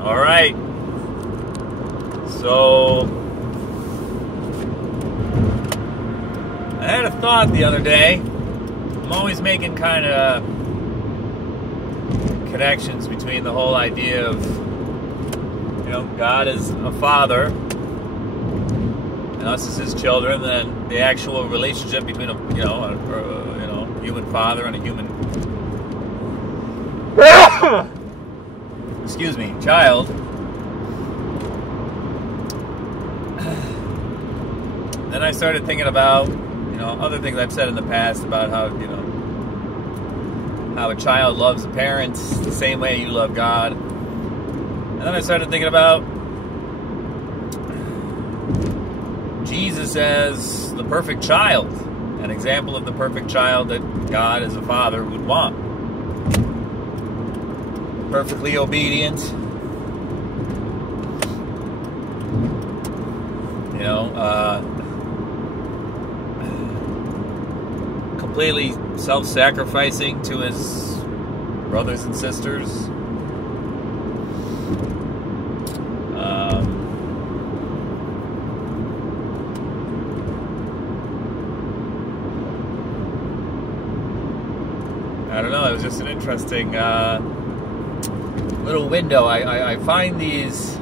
All right. So I had a thought the other day. I'm always making kind of connections between the whole idea of, God as a father and us as his children, and then the actual relationship between a human father and a human child. Then I started thinking about, other things I've said in the past about how, how a child loves a parent the same way you love God. And then I started thinking about Jesus as the perfect child, an example of the perfect child that God as a father would want. Perfectly obedient, completely self-sacrificing to his brothers and sisters. I don't know, it was just an interesting little window. I find these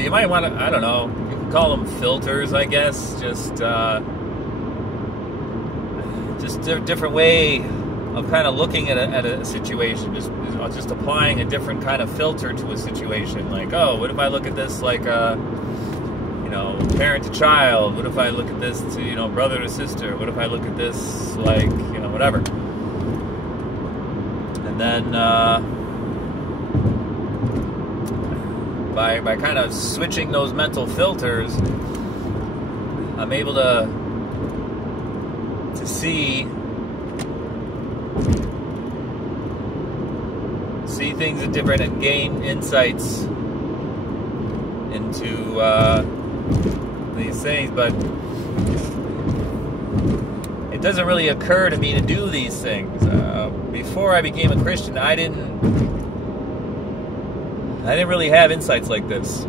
you might want to, I don't know, you can call them filters, I guess, just a different way of kind of looking at a situation, just applying a different kind of filter to a situation. Like, oh, what if I look at this like parent to child? What if I look at this to, brother to sister? What if I look at this like, whatever? And then by kind of switching those mental filters, I'm able to see things in different and gain insights into these things. But it doesn't really occur to me to do these things. Before I became a Christian, I didn't really have insights like this.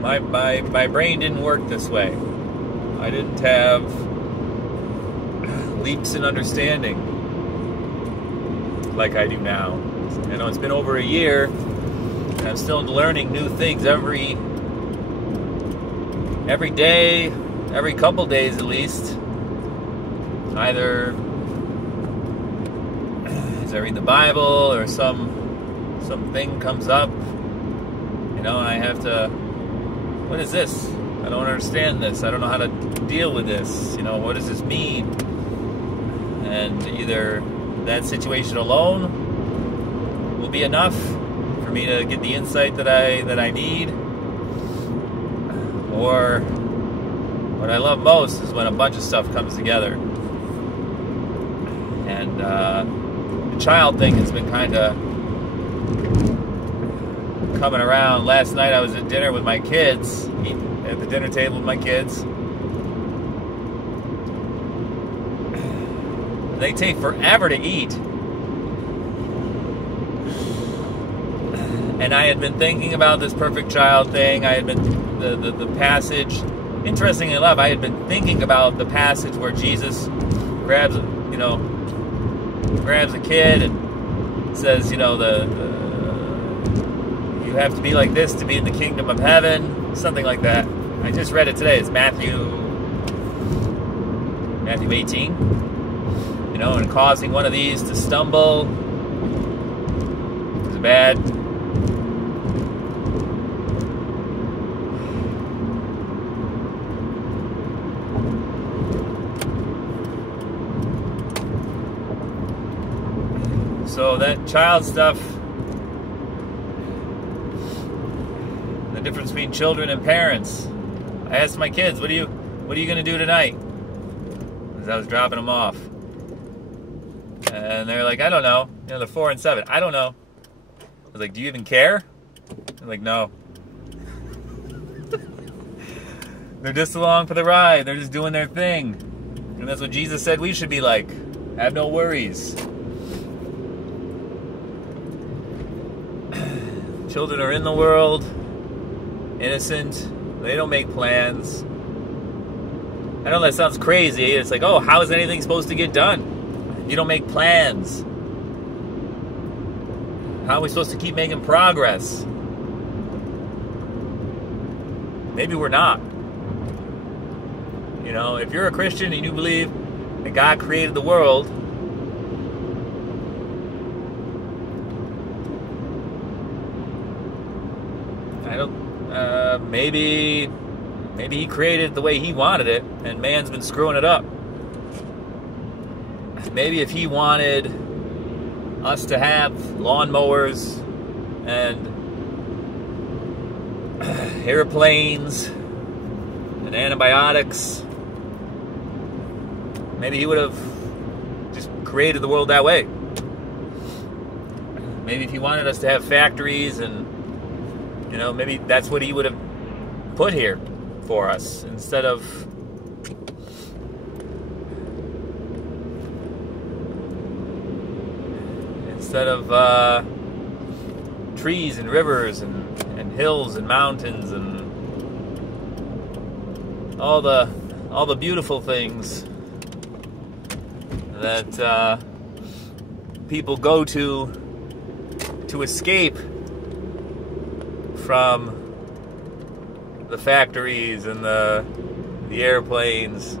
My brain didn't work this way. I didn't have leaps in understanding like I do now. It's been over a year, and I'm still learning new things every day, every couple days at least. Either as I read the Bible or something comes up, and I have to, what is this? I don't understand this. I don't know how to deal with this. What does this mean? And either that situation alone will be enough for me to get the insight that I need, or what I love most is when a bunch of stuff comes together. And the child thing has been kind of coming around. Last night I was at dinner with my kids, at the dinner table with my kids. They take forever to eat. And I had been thinking about this perfect child thing. I had been, the passage, interestingly enough, I had been thinking about the passage where Jesus grabs a kid and says, you have to be like this to be in the kingdom of heaven, something like that. I just read it today. It's Matthew 18, and causing one of these to stumble is bad. So that child stuff, the difference between children and parents. I asked my kids, what are you going to do tonight? As I was dropping them off. And they're like, I don't know. They're 4 and 7. I don't know. I was like, do you even care? They're like, no. They're just along for the ride. They're just doing their thing. And that's what Jesus said we should be like. Have no worries. Children are in the world, innocent. They don't make plans. I know that sounds crazy. It's like, oh, how is anything supposed to get done? You don't make plans. How are we supposed to keep making progress? Maybe we're not. You know, if you're a Christian and you believe that God created the world, maybe he created it the way he wanted it, and man's been screwing it up. Maybe if he wanted us to have lawnmowers and airplanes and antibiotics, maybe he would have just created the world that way. Maybe if he wanted us to have factories and, you know, maybe that's what he would have put here for us instead of trees and rivers and hills and mountains and all the beautiful things that people go to escape from the factories and the airplanes.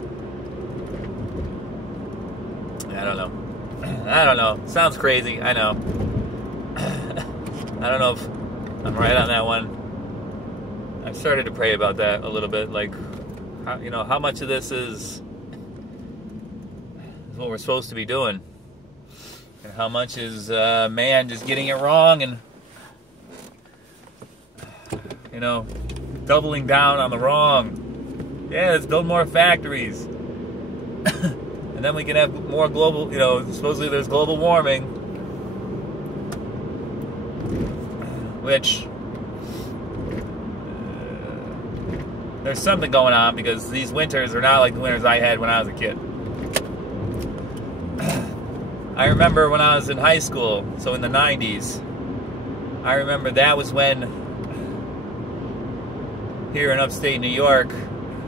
I don't know. Sounds crazy. I know. I don't know if I'm right on that one. I've started to pray about that a little bit. Like, how much of this is what we're supposed to be doing? And how much is man just getting it wrong and, doubling down on the wrong? Yeah, let's build more factories. And then we can have more global, supposedly there's global warming. Which, there's something going on because these winters are not like the winters I had when I was a kid. I remember when I was in high school, so in the 90s, I remember that was when, here in upstate New York,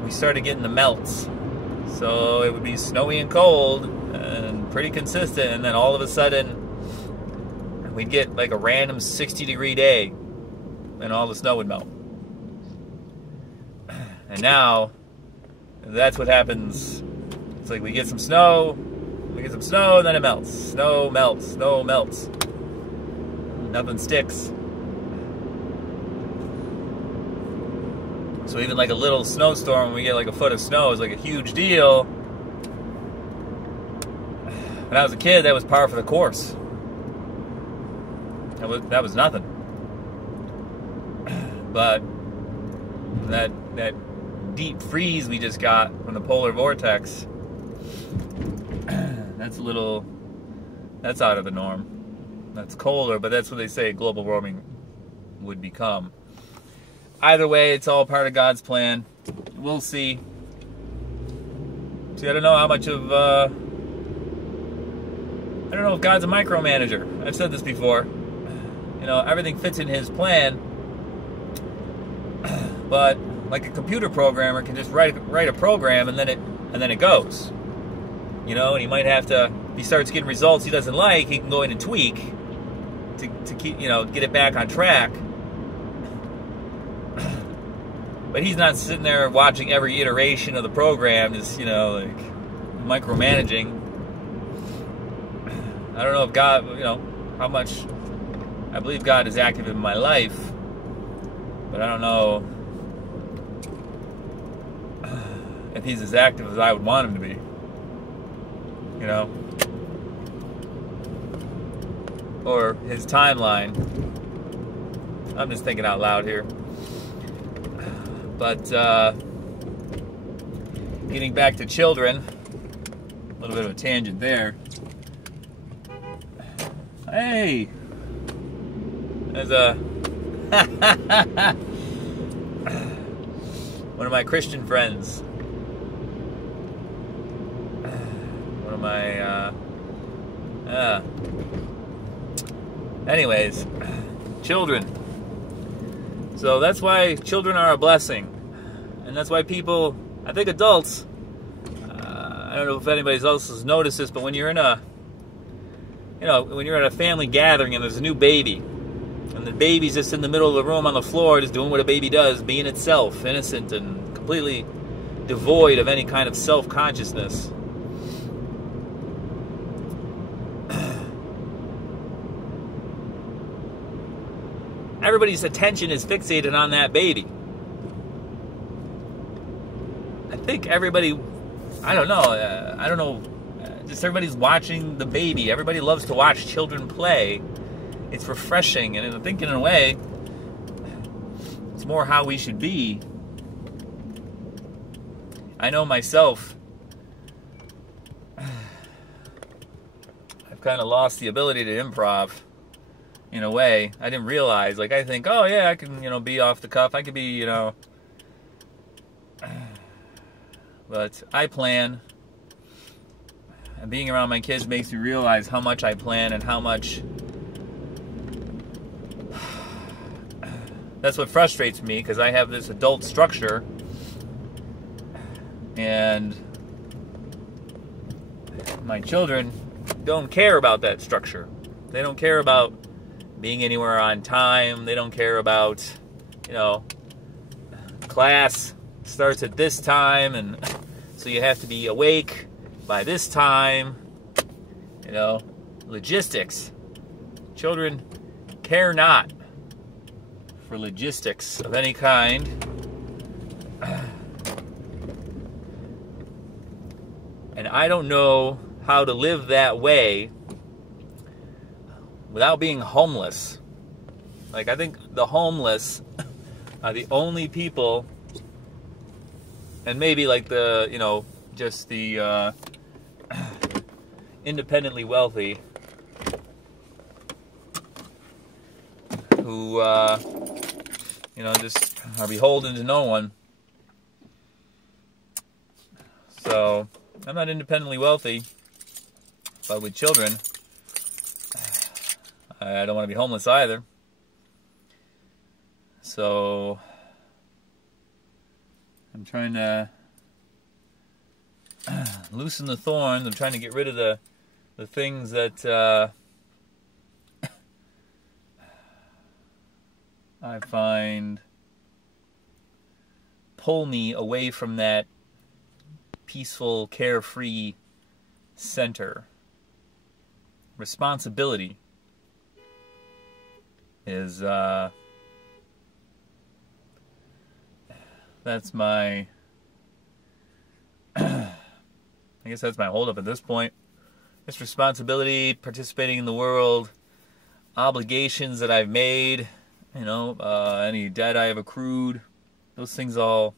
we started getting the melts. So it would be snowy and cold and pretty consistent, and then all of a sudden we'd get like a random 60-degree day and all the snow would melt. And now that's what happens. It's like we get some snow, and then it melts. Snow melts. Nothing sticks. So even like a little snowstorm, when we get like a foot of snow, is like a huge deal. When I was a kid, that was par for the course. That was nothing. But that deep freeze we just got from the polar vortex, that's out of the norm. That's colder, but that's what they say global warming would become. Either way, it's all part of God's plan. We'll see. See, I don't know how much of, I don't know if God's a micromanager. I've said this before. Everything fits in His plan. But like a computer programmer can just write a program and then it goes. And he might have to, if he starts getting results he doesn't like, he can go in and tweak to keep, get it back on track. But he's not sitting there watching every iteration of the program, just, like micromanaging. I don't know if God, how much I believe God is active in my life, but I don't know if He's as active as I would want Him to be. Or His timeline. I'm just thinking out loud here. But getting back to children, a little bit of a tangent there. Hey, there's one of my Christian friends. Anyways, children. So that's why children are a blessing. And that's why people, I think adults, I don't know if anybody else has noticed this, but when you're in when you're at a family gathering and there's a new baby, and the baby's just in the middle of the room on the floor, just doing what a baby does, being itself, innocent and completely devoid of any kind of self-consciousness. Everybody's attention is fixated on that baby. I think everybody, I don't know, just everybody's watching the baby. Everybody loves to watch children play. It's refreshing, and I think in a way, it's more how we should be. I know myself, I've kind of lost the ability to improv. In a way, I didn't realize. Like, I think, oh yeah, I can, be off the cuff. I could be, but I plan. And being around my kids makes me realize how much I plan and how much. That's what frustrates me, because I have this adult structure, and my children don't care about that structure. They don't care about being anywhere on time. They don't care about, class starts at this time, and so you have to be awake by this time. Logistics. Children care not for logistics of any kind. And I don't know how to live that way without being homeless. Like, I think the homeless are the only people, and maybe like the, just the independently wealthy who, just are beholden to no one. So, I'm not independently wealthy, but with children, I don't want to be homeless either. So I'm trying to loosen the thorns. I'm trying to get rid of the things that I find pull me away from that peaceful, carefree center. Responsibility is that's my I guess that's my holdup at this point. This responsibility, participating in the world, obligations that I've made, any debt I have accrued, those things all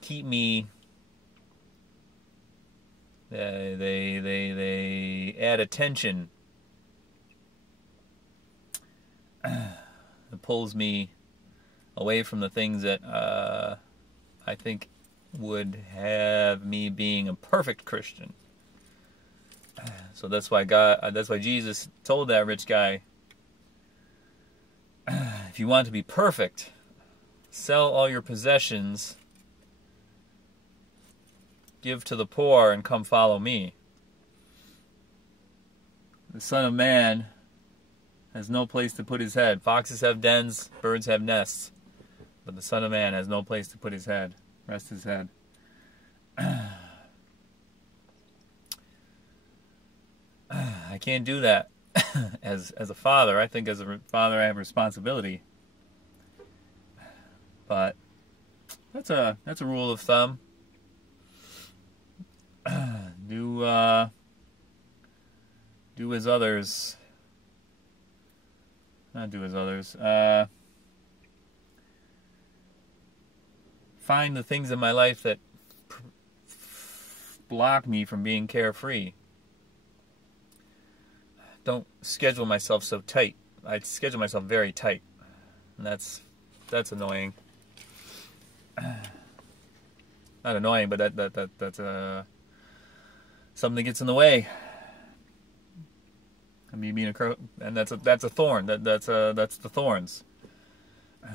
keep me. They add attention. It pulls me away from the things that I think would have me being a perfect Christian. So that's why Jesus told that rich guy, if you want to be perfect, sell all your possessions, give to the poor, and come follow me. The Son of Man has no place to put his head. Foxes have dens, birds have nests, but the Son of Man has no place to put his head, rest his head. I can't do that as a father. I think as a father I have responsibility, but that's a rule of thumb. Do as others. Not do as others. Find the things in my life that block me from being carefree. Don't schedule myself so tight. I schedule myself very tight, and that's annoying. not annoying, but that's something that gets in the way. I mean, being a crow, and that's a thorn. That's the thorns.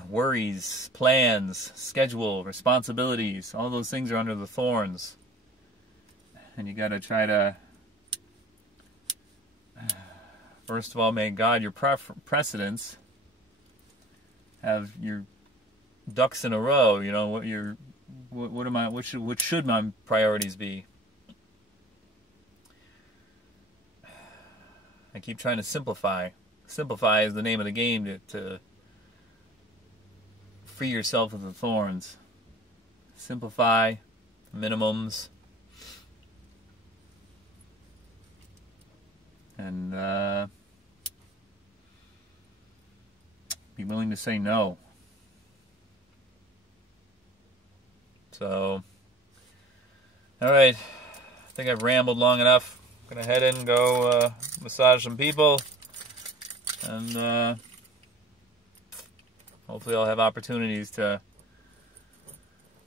Worries, plans, schedule, responsibilities, all those things are under the thorns. And you got to try to, first of all, make God your precedence. Have your ducks in a row. You know what should my priorities be? I keep trying to simplify. Simplify is the name of the game to free yourself of the thorns. Simplify, minimums, and be willing to say no. So, all right, I think I've rambled long enough. I'm gonna head in and go massage some people, and hopefully I'll have opportunities to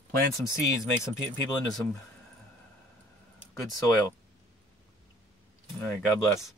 plant some seeds, make some people into some good soil. All right, God bless.